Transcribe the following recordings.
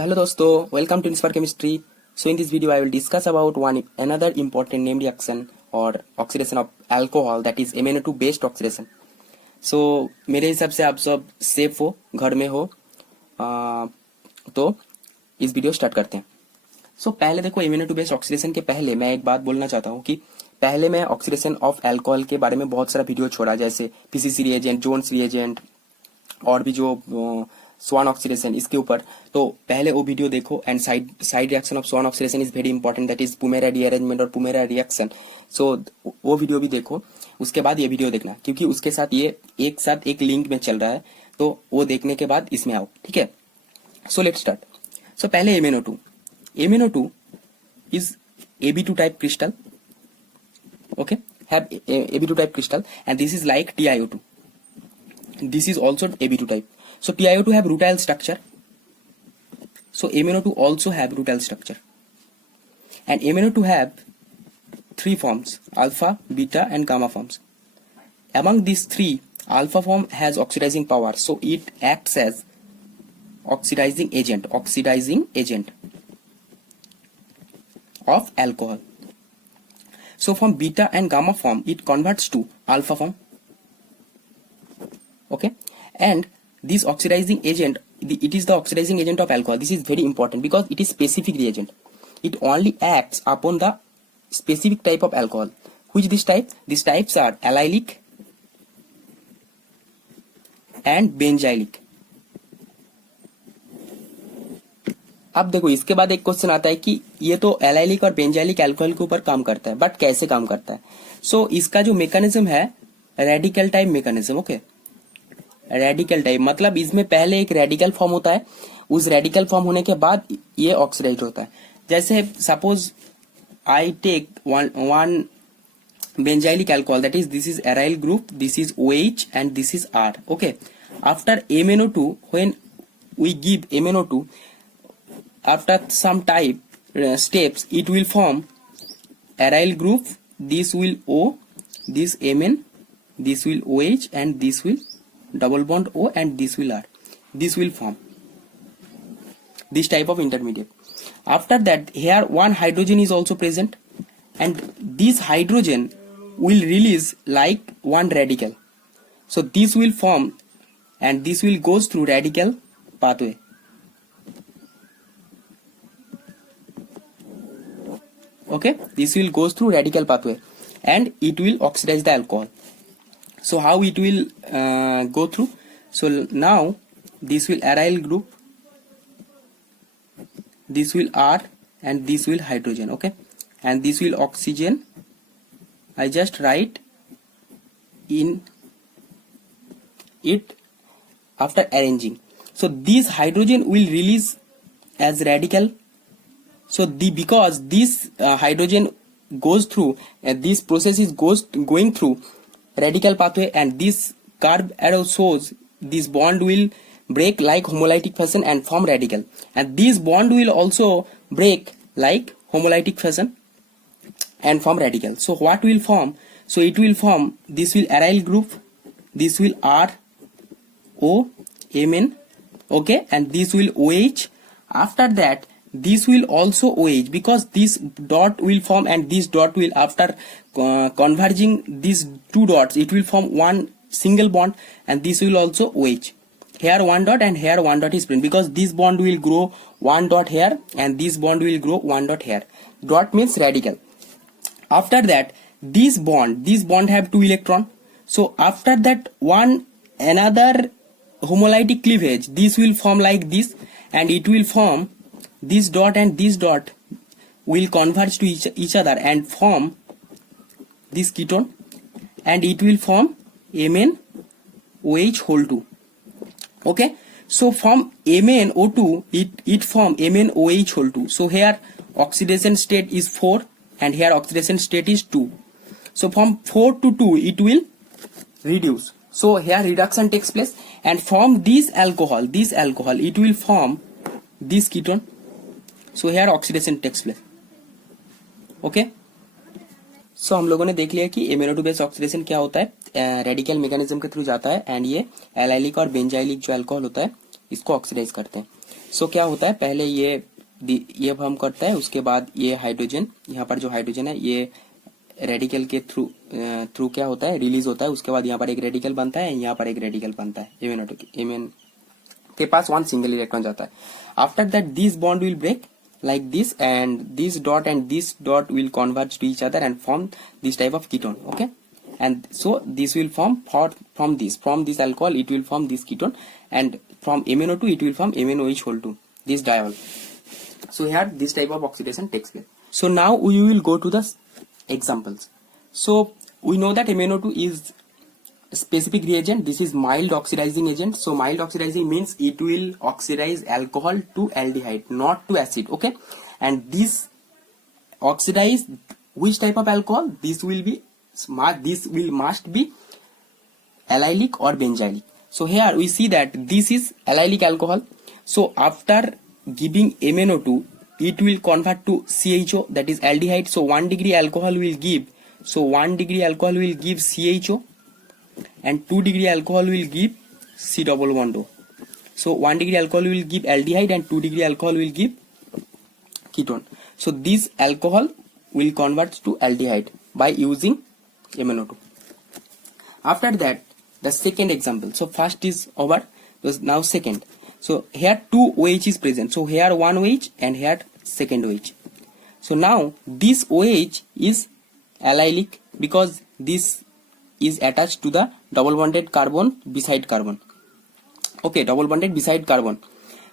So hello dosto, welcome to Inspire Chemistry. So in this video I will discuss about another important name reaction or oxidation of alcohol, that is MnO2 based oxidation. So मेरे हिसाब से आप सब safe हो, घर में हो, तो इस वीडियो स्टार्ट करते हैं. So पहले देखो MnO2 बेस्ड ऑक्सीडेशन के पहले मैं एक बात बोलना चाहता हूँ कि पहले मैं ऑक्सीडेशन ऑफ अल्कोहल के बारे में बहुत सारा वीडियो छोड़ा, जैसे पीसीसी रिएजेंट, जोन्स रिएजेंट और भी जो स्वान ऑक्सीडेशन, इसके ऊपर. तो पहले वो वीडियो देखो. And side reaction of Swern oxidation is very important, that is Pummerer rearrangement और पुमेरा रिएक्शन. सो वो वीडियो भी देखो, उसके बाद ये वीडियो देखना, क्योंकि उसके साथ ये एक साथ एक लिंक में चल रहा है. तो वो देखने के बाद इसमें आओ, ठीक है. So let's start. सो पहले MnO2 is AB2 type crystal, okay, have AB2 type crystal, and this is like TiO2. This is also AB2 type. So TiO2 have rutile structure. So MnO2 also have rutile structure. And MnO2 have three forms: alpha, beta, and gamma forms. Among these three, alpha form has oxidizing power, so it acts as oxidizing agent of alcohol. So from beta and gamma form it converts to alpha form, okay. And this oxidizing agent, it is the oxidizing agent of alcohol. This is very important because it is specific reagent. It only acts upon the specific type of alcohol. Which this type? These types are allylic and benzylic. अब देखो, इसके बाद एक question आता है कि ये तो एलाइलिक और बेंजाइलिक अल्कोहल के ऊपर काम करता है, बट कैसे काम करता है? सो इसका जो मैकेनिज्म है, radical type mechanism, okay. Radical type मतलब इसमें पहले एक रेडिकल फॉर्म होता है, उस रेडिकल फॉर्म होने के बाद ये ऑक्सीडाइज होता है. जैसे suppose I take one benzylic alcohol, that is this is aryl group, this is OH and this is R, okay. After MnO2, when we give MnO2, after some steps it will form aryl group. This will O, this Mn, this will OH, and this will double bond O, and this will R. This will form this type of intermediate. After that, here one hydrogen is also present, and this hydrogen will release like one radical. So this will form, and this will goes through radical pathway. Okay, this will goes through radical pathway and it will oxidize the alcohol. So how it will go through? So now this will aryl group, this will R, and this will hydrogen, okay, and this will oxygen. I just write in it after arranging. So this hydrogen will release as radical. So because this hydrogen goes through, this process is going through radical pathway, and this curve arrow shows this bond will break like homolytic fashion and form radical, and this bond will also break like homolytic fashion and form radical. So what will form? So it will form, this will aryl group, this will R, O, Mn, okay, and this will OH. After that, this will also OH, because this dot will form, and this dot will, after converging these two dots, it will form one single bond, and this will also OH. Here one dot and here one dot is present, because this bond will grow one dot here and this bond will grow one dot here. Dot means radical. After that, this bond have two electron. So after that, another homolytic cleavage, this will form like this, and it will form this dot, and this dot will converge to each other and form this ketone, and it will form MnOH whole 2, okay. So from MnO2 it form MnOH whole 2. So here oxidation state is 4 and here oxidation state is 2. So from 4 to 2 it will reduce. So here reduction takes place, and from this alcohol it will form this ketone. So here oxidation takes place, okay. So हम लोगों ने देख लिया कि MnO2 based oxidation क्या होता है, radical mechanism के थ्रू जाता है, एंड ये एलाइलिक और बेंजाइलिक जो अल्कोहल होता है इसको ऑक्सीडाइज करते हैं. सो क्या होता है, पहले ये फॉर्म करता है, उसके बाद ये हाइड्रोजन, यहाँ पर जो हाइड्रोजन है ये रेडिकल के थ्रू क्या होता है, रिलीज होता है। उसके बाद यहाँ पर एक रेडिकल बनता है, यहाँ पर एक रेडिकल बनता है, एमएन के पास वन सिंगल इलेक्ट्रॉन जाता है। After that this bond will break like this, and this dot will converge to each other and form this type of ketone. Okay, and so this will form from this alcohol it will form this ketone, and from MnO2 it will form MnOH whole 2, this diol. So here this type of oxidation takes place. So now we will go to the examples. So we know that MnO2 is specific reagent. This is mild oxidizing agent. So mild oxidizing means it will oxidize alcohol to aldehyde, not to acid. Okay, and this oxidize which type of alcohol? This must be allylic or benzylic. So here we see that this is allylic alcohol. So after giving MnO2 it will convert to CHO, that is aldehyde. So 1 degree alcohol will give CHO, and 2 degree alcohol will give C double bond O. So 1 degree alcohol will give aldehyde and 2 degree alcohol will give ketone. So this alcohol will convert to aldehyde by using MnO2. After that, the second example. So first is over, now second. So here two OH is present. So here one OH and here second OH. So now this OH is allylic because this is attached to the double bonded carbon beside carbon. Okay, double bonded beside carbon.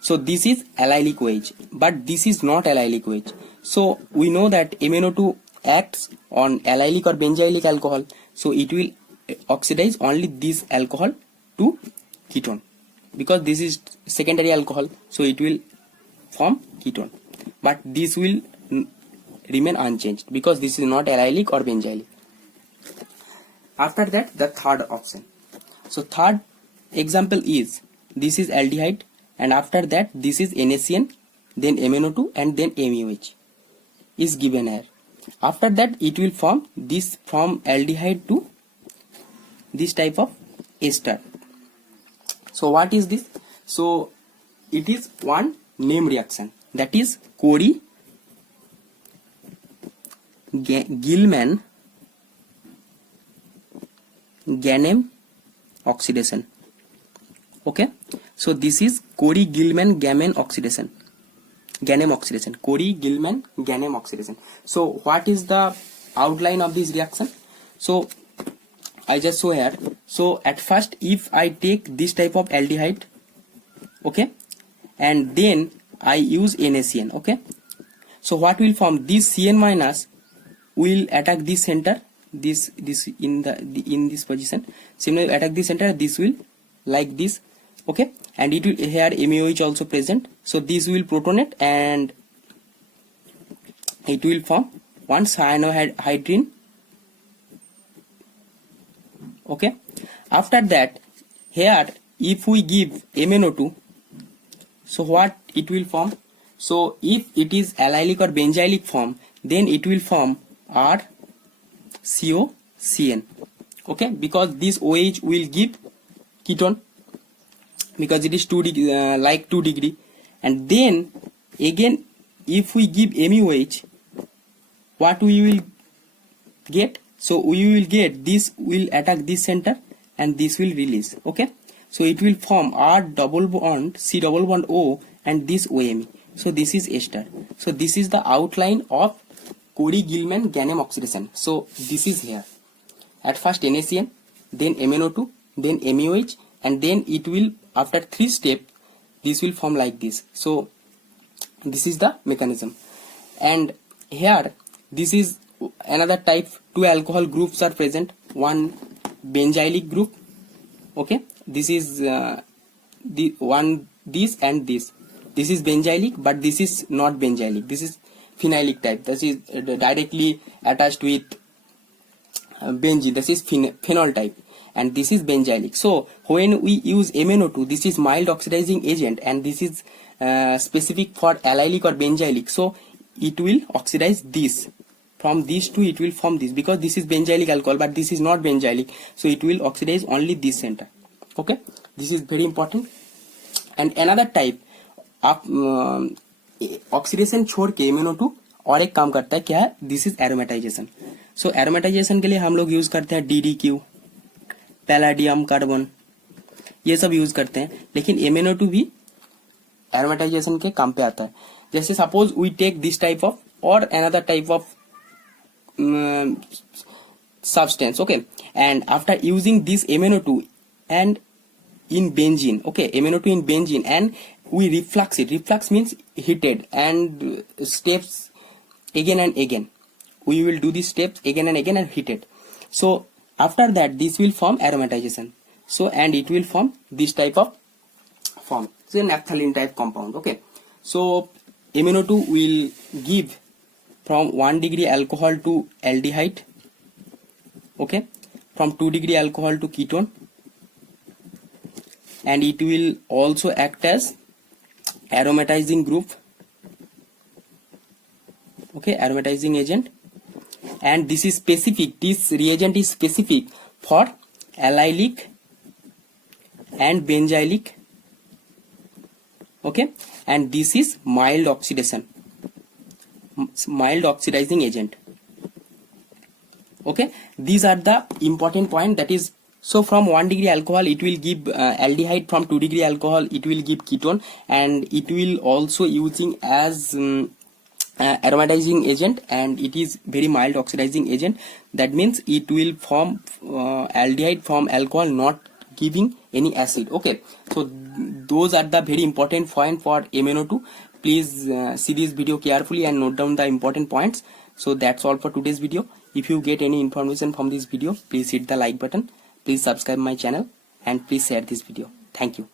So this is allylic OH, but this is not allylic OH. So we know that MnO2 acts on allylic or benzylic alcohol. So it will oxidize only this alcohol to ketone because this is secondary alcohol. So it will form ketone, but this will remain unchanged because this is not allylic or benzylic. After that, the third option. So third example is, this is aldehyde, and after that this is NaCN, then MnO2 and then MeOH is given here. After that it will form this, from aldehyde to this type of ester. So what is this? So it is one name reaction, that is Corey-Gilman Ganem oxidation. Okay, so this is Corey-Gilman Ganem oxidation. Corey-Gilman Ganem oxidation. So what is the outline of this reaction? So I just show here. So at first, if I take this type of aldehyde, okay, and then I use NaCN, okay, so what will form? This Cn minus will attack this center, this in this position. Similarly, attack this center. This will like this, okay, and it will here MeOH also present. So this will protonate and it will form one cyanohydrine. Okay, after that, here if we give MnO2, so what it will form? So if it is allylic or benzylic form, then it will form RCOCN. Okay, because this OH will give ketone because it is 2 degree, and then again if we give MeOH, what we will get? So we will get this will attack this center and this will release. Okay, so it will form R double bond C double bond O and this OMe. So this is ester. So this is the outline of Corey-Gilman Ganem oxidation. So this is here. At first NaCN, then MnO2, then MeOH, and then it will, after 3 steps, this will form like this. So this is the mechanism. And here this is another type. 2 alcohol groups are present, one benzylic group, okay, this is this and this is benzylic, but this is not benzylic, this is phenylic type, this is directly attached with benzene, this is phenol type, and this is benzylic. So when we use MnO2, this is mild oxidizing agent and this is specific for allylic or benzylic, so it will oxidize this. From these two it will form this, because this is benzylic alcohol but this is not benzylic, so it will oxidize only this center. Okay, this is very important. And another type आप oxidation छोड़ के MnO2 और एक काम करता है, क्या है, this is aromatisation. So aromatisation के लिए हम लोग यूज करते हैं DDQ, पैलाडियम कार्बन, ये सब यूज करते हैं, लेकिन MnO2 भी एरोमेटाइजेशन के काम पे आता है। जैसे suppose we take this type of और another type of substance, okay, and after using this MnO2 and in benzene, okay, MnO2 in benzene, and we reflux it. Reflux means heated, and steps again and again, we will do these steps again and again and heat it. So after that this will form aromatization, so and it will form this type of form, so naphthalene type compound, okay. So MnO2 will give from 1 degree alcohol to aldehyde, okay, from 2 degree alcohol to ketone, and it will also act as aromatizing group, okay, aromatizing agent, and this is specific, this reagent is specific for allylic and benzylic, okay, and this is mild oxidation, mild oxidizing agent, okay. These are the important point, that is, so from 1 degree alcohol it will give aldehyde, from 2 degree alcohol it will give ketone, and it will also using as aromatizing agent, and it is very mild oxidizing agent. That means it will form aldehyde from alcohol, not giving any acid, okay. So those are the very important point for MnO2. Please see this video carefully and note down the important points. So that's all for today's video. If you get any information from this video, please hit the like button, please subscribe my channel, and please share this video. Thank you.